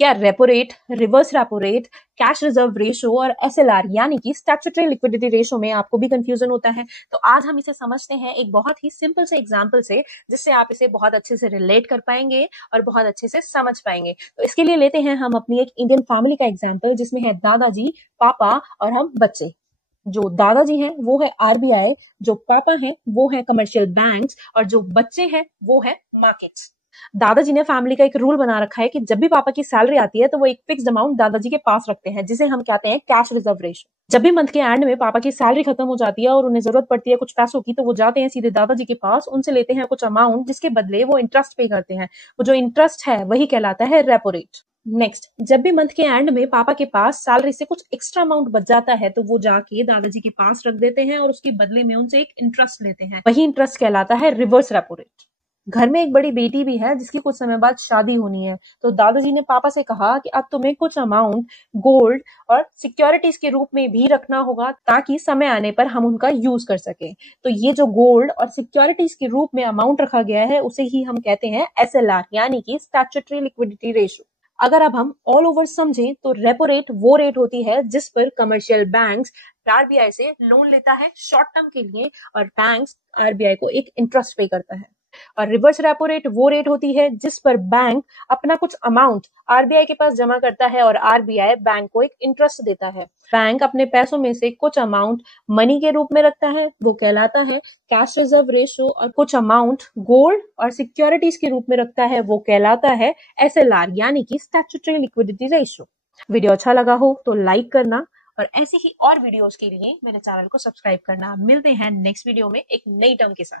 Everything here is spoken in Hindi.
क्या repo rate, reverse repo rate, cash reserve ratio और एसएलआर यानी कि स्टैट्यूटरी लिक्विडिटी रेशो में आपको भी कंफ्यूजन होता है? तो आज हम इसे समझते हैं एक बहुत ही सिंपल से एग्जांपल से, जिससे आप इसे बहुत अच्छे से रिलेट कर पाएंगे और बहुत अच्छे से समझ पाएंगे। तो इसके लिए लेते हैं हम अपनी एक इंडियन फैमिली का एग्जाम्पल, जिसमें है दादाजी, पापा और हम बच्चे। जो दादाजी हैं वो है आरबीआई, जो पापा हैं वो है कमर्शियल बैंक्स और जो बच्चे हैं वो है मार्केट्स। दादाजी ने फैमिली का एक रूल बना रखा है कि जब भी पापा की सैलरी आती है तो वो एक फिक्स्ड अमाउंट दादाजी के पास रखते हैं, जिसे हम कहते हैं कैश रिजर्व रेशो। जब भी मंथ के एंड में पापा की सैलरी खत्म हो जाती है और उन्हें जरूरत पड़ती है कुछ पैसों की, तो वो जाते हैं सीधे दादाजी के पास, उनसे लेते हैं कुछ अमाउंट, जिसके बदले वो इंटरेस्ट पे करते हैं। वो जो इंटरेस्ट है वही कहलाता है रेपो रेट। नेक्स्ट, जब भी मंथ के एंड में पापा के पास सैलरी से कुछ एक्स्ट्रा अमाउंट बच जाता है तो वो जाके दादाजी के पास रख देते हैं और उसके बदले में उनसे एक इंटरेस्ट लेते हैं। वही इंटरेस्ट कहलाता है रिवर्स रेपो रेट। घर में एक बड़ी बेटी भी है जिसकी कुछ समय बाद शादी होनी है, तो दादाजी ने पापा से कहा कि अब तुम्हें कुछ अमाउंट गोल्ड और सिक्योरिटीज के रूप में भी रखना होगा, ताकि समय आने पर हम उनका यूज कर सके। तो ये जो गोल्ड और सिक्योरिटीज के रूप में अमाउंट रखा गया है उसे ही हम कहते हैं एसएलआर यानी कि स्टैट्यूटरी लिक्विडिटी रेशो। अगर अब हम ऑल ओवर समझें तो रेपो रेट वो रेट होती है जिस पर कमर्शियल बैंक्स आरबीआई से लोन लेता है शॉर्ट टर्म के लिए और बैंक्स आरबीआई को एक इंटरेस्ट पे करता है। और रिवर्स रेपो रेट वो रेट होती है जिस पर बैंक अपना कुछ अमाउंट आरबीआई के पास जमा करता है और आरबीआई बैंक को एक इंटरेस्ट देता है। बैंक अपने पैसों में से कुछ अमाउंट मनी के रूप में रखता है, वो कहलाता है कैश रिजर्व रेशो, और कुछ अमाउंट गोल्ड और सिक्योरिटीज के रूप में रखता है, वो कहलाता है एसएलआर यानी कि स्टैट्यूटरी लिक्विडिटी रेशो। वीडियो अच्छा लगा हो तो लाइक करना और ऐसी ही और वीडियोस के लिए मेरे चैनल को सब्सक्राइब करना। मिलते हैं नेक्स्ट वीडियो में एक नई टर्म के साथ।